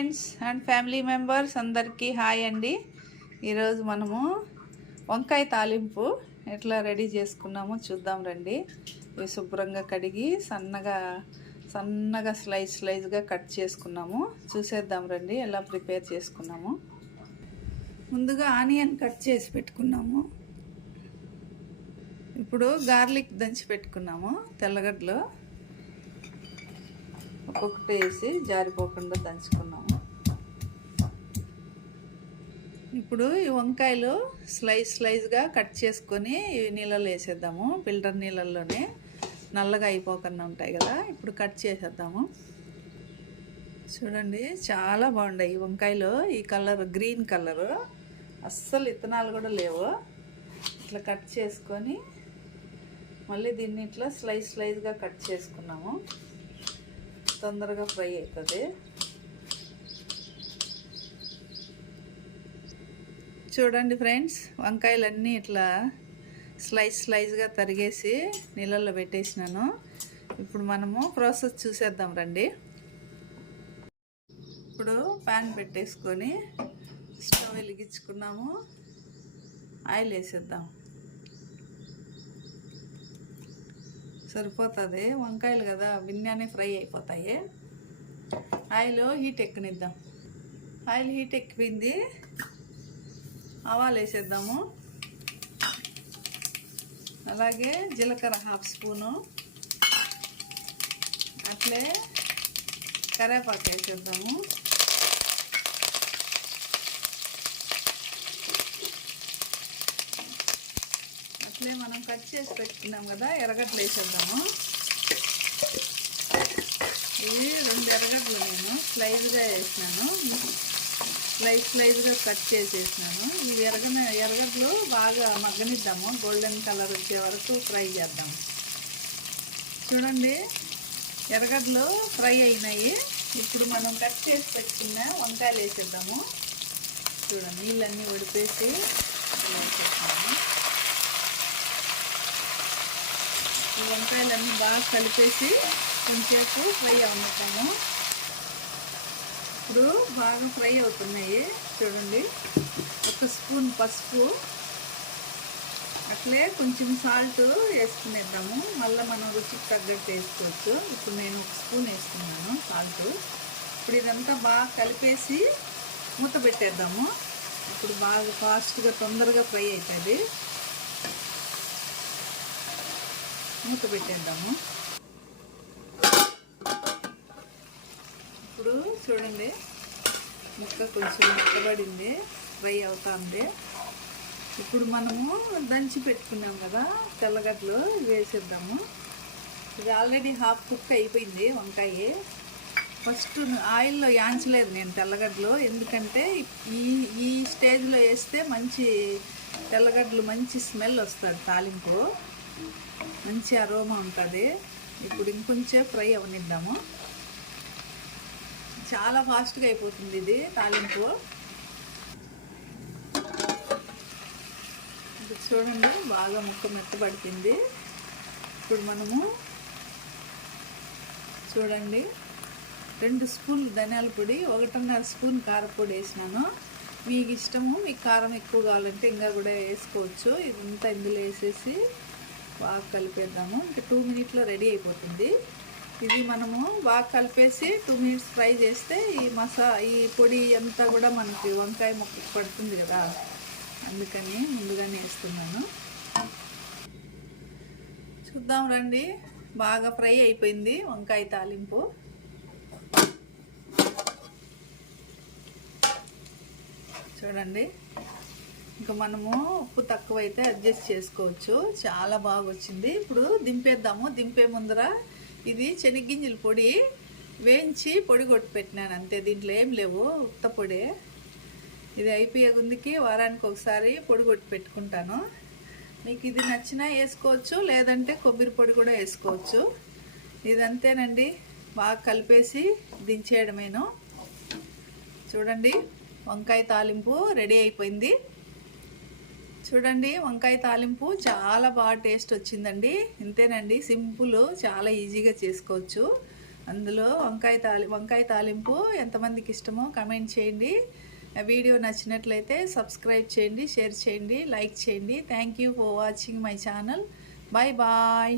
Friends and family members అందరికీ hi అండి. ఈరోజు మనము వంకాయ తాలింపు ఎట్లా రెడీ చేసుకున్నామో చూద్దాం రండి. ఇవి శుభ్రంగా కడిగి సన్నగా స్లైస్గా కట్ చేసుకున్నాము. చూసేద్దాం రండి ఎలా ప్రిపేర్ చేసుకున్నాము. ముందుగా ఆనియన్ కట్ చేసి పెట్టుకున్నాము. ఇప్పుడు గార్లిక్ దంచి పెట్టుకున్నాము. తెల్లగడ్డలు ఒక్కొక్కటి వేసి జారిపోకుండా దంచుకున్నాము. ఇప్పుడు ఈ వంకాయలు స్లైస్గా కట్ చేసుకొని నీళ్ళలో వేసేద్దాము. ఫిల్టర్ నీళ్ళల్లోనే నల్లగా అయిపోకుండా ఉంటాయి కదా. ఇప్పుడు కట్ చేసేద్దాము. చూడండి చాలా బాగున్నాయి ఈ వంకాయలు. ఈ కలర్ గ్రీన్ కలరు, అస్సలు ఇత్తనాలు కూడా లేవు. ఇట్లా కట్ చేసుకొని మళ్ళీ దీన్ని ఇట్లా స్లైస్గా కట్ చేసుకున్నాము. తొందరగా ఫ్రై అవుతుంది. చూడండి ఫ్రెండ్స్, వంకాయలన్నీ ఇట్లా స్లైస్గా తరిగేసి నీళ్ళల్లో పెట్టేసినాను. ఇప్పుడు మనము ప్రాసెస్ చూసేద్దాం రండి. ఇప్పుడు ప్యాన్ పెట్టేసుకొని స్టవ్ వెలిగించుకున్నాము. ఆయిల్ వేసేద్దాం. సరిపోతుంది, వంకాయలు కదా విన్నానే ఫ్రై అయిపోతాయి. ఆయిల్ హీట్ ఎక్కనిద్దాం. ఆయిల్ హీట్ ఎక్కిపోయింది. ఆవాలు వేసేద్దాము. అలాగే జీలకర్ర 1/2 స్పూను, అట్లే కరివేపాకు వేసేద్దాము. అట్లే మనం కట్ చేసి పెట్టుకున్నాం కదా ఎర్రగడ్డలు వేసేద్దాము. ఇవి 2 ఎర్రగడ్డలు నేను స్లైజ్గా వేసినాను. స్లైజ్గా కట్ చేసేసినాను. ఇవి ఎర్రగడ్డలు బాగా మగ్గనిద్దాము. గోల్డెన్ కలర్ వచ్చే వరకు ఫ్రై చేద్దాము. చూడండి ఎర్రగడ్డలు ఫ్రై అయినాయి. ఇప్పుడు మనం కట్ చేసి పెట్టుకున్న వంకాయలు వేసేద్దాము. చూడండి నీళ్ళన్నీ ఉడిపేసి వేసేస్తాము. ఈ వంకాయలన్నీ బాగా కలిపేసి కొంచెంసేపు ఫ్రై అవ్వతాము. ఇప్పుడు బాగా ఫ్రై అవుతున్నాయి. చూడండి 1 స్పూన్ పసుపు, అట్లే కొంచెం సాల్ట్ వేసుకునేద్దాము. మళ్ళీ మనం రుచికి తగ్గట్టు వేసుకోవచ్చు. ఇప్పుడు నేను 1 స్పూన్ వేసుకున్నాను సాల్ట్. ఇప్పుడు ఇదంతా బాగా కలిపేసి మూత పెట్టేద్దాము. ఇప్పుడు బాగా ఫాస్ట్గా తొందరగా ఫ్రై అవుతుంది. మూత పెట్టేద్దాము. ఇప్పుడు చూడండి ముక్క కొంచెం మెత్తబడింది, ఫ్రై అవుతుంది. ఇప్పుడు మనము దంచి పెట్టుకున్నాం కదా తెల్లగడ్డలు వేసేద్దాము. ఇది ఆల్రెడీ హాఫ్ కుక్ అయిపోయింది వంకాయ. ఫస్ట్ ఆయిల్లో యాంచలేదు నేను తెల్లగడ్డలు, ఎందుకంటే ఈ స్టేజ్లో వేస్తే మంచి తెల్లగడ్డలు మంచి స్మెల్ వస్తుంది, తాలింపు మంచి అరోమా ఉంటుంది. ఇప్పుడు ఇంకొంచెం ఫ్రై అవనిద్దాము. చాలా ఫాస్ట్గా అయిపోతుంది ఇది తాలింపు. ఇప్పుడు చూడండి బాగా ముక్క మెత్తబడుతుంది. ఇప్పుడు మనము చూడండి 2 స్పూన్లు ధనియాల పొడి, 1.5 స్పూన్ కారపొడి వేసినాను. మీకు ఇష్టము, మీకు కారం ఎక్కువ కావాలంటే ఇంకా కూడా వేసుకోవచ్చు. ఇదంతా ఇందులో వేసేసి బాగా కలిపేద్దాము. ఇంకా 2 మినిట్లో రెడీ అయిపోతుంది. ఇది మనము బాగా కలిపేసి 2 మినిట్స్ ఫ్రై చేస్తే ఈ పొడి అంతా కూడా మనకి వంకాయ ముక్కకి పడుతుంది కదా, అందుకని ముందుగానే వేస్తున్నాను. చూద్దాం రండి, బాగా ఫ్రై అయిపోయింది వంకాయ తాలింపు. చూడండి ఇంకా మనము ఉప్పు తక్కువైతే అడ్జస్ట్ చేసుకోవచ్చు. చాలా బాగా వచ్చింది. ఇప్పుడు దింపేద్దాము. దింపే ముందర ఇది శనగ్గింజల పొడి వేయించి పొడి కొట్టి పెట్టినాను అంతే. దీంట్లో ఏం లేవు, ఉత్త పొడి. ఇది అయిపోయే ముందుకి వారానికి ఒకసారి పొడి కొట్టి పెట్టుకుంటాను. మీకు ఇది నచ్చినా వేసుకోవచ్చు, లేదంటే కొబ్బరి పొడి కూడా వేసుకోవచ్చు. ఇదంతేనండి, బాగా కలిపేసి దించేయడమేను. చూడండి వంకాయ తాలింపు రెడీ అయిపోయింది. చూడండి వంకాయ తాలింపు చాలా బాగా టేస్ట్ వచ్చిందండి. ఇంతేనండి, సింపుల్, చాలా ఈజీగా చేసుకోవచ్చు. అందులో వంకాయ తాలింపు ఎంతమందికి ఇష్టమో కమెంట్ చేయండి. వీడియో నచ్చినట్లయితే సబ్స్క్రైబ్ చేయండి, షేర్ చేయండి, లైక్ చేయండి. Thank you for watching my channel. Bye bye.